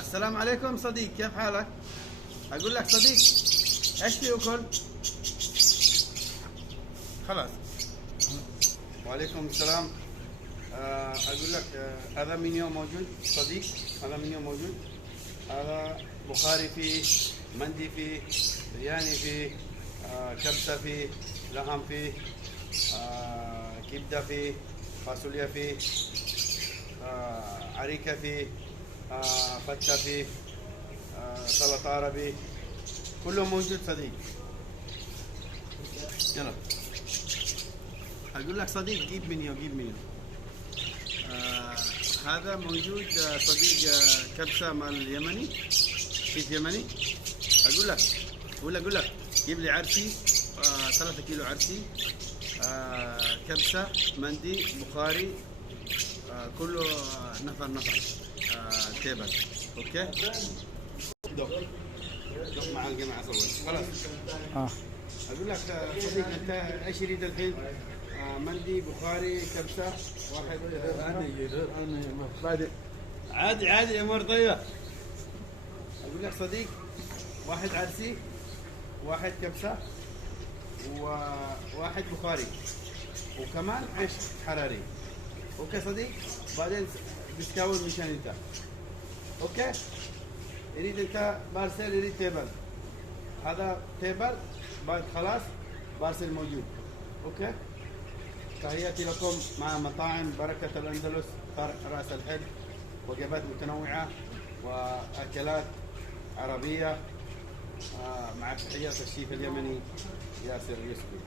السلام عليكم صديق، كيف حالك؟ أقول لك صديق، إيش في أكل؟ خلاص. وعليكم السلام. أقول لك هذا منيو موجود صديق، هذا منيو موجود. هذا بخاري فيه، مندي فيه، برياني فيه، كبسة فيه، لحم فيه، كبدة فيه، فاصوليا فيه، عريكة فيه، فتة فيه، سلطة عربي، كله موجود صديق. يلا أقول لك صديق، جيب منيو جيب منيو. هذا موجود صديق، كبسة مال اليمني، كيف يمني. أقول لك جيب لي عرسي، 3 كيلو عرسي، كبسة، مندي، بخاري، كله نفر تيبل. اوكي دوق مع الجماعة صور خلاص. اقول لك صديق، انت ايش تريد الحين؟ مندي، بخاري، كبسة، واحد بعدين عادي امور طيبة. اقول لك صديق، واحد عرسي، واحد كبسة، وواحد بخاري، وكمان عيش حراري. اوكي صديق، بعدين ديسكاونت مشان انت. اوكي، يريد انت بارسل، يريد تيبل، هذا تيبل بعد خلاص بارسل موجود. اوكي، تحياتي لكم مع مطاعم بركة الأندلس، طارق رأس الحب، وجبات متنوعة وأكلات عربية، مع تحيات الشيف اليمني ياسر يوسفي.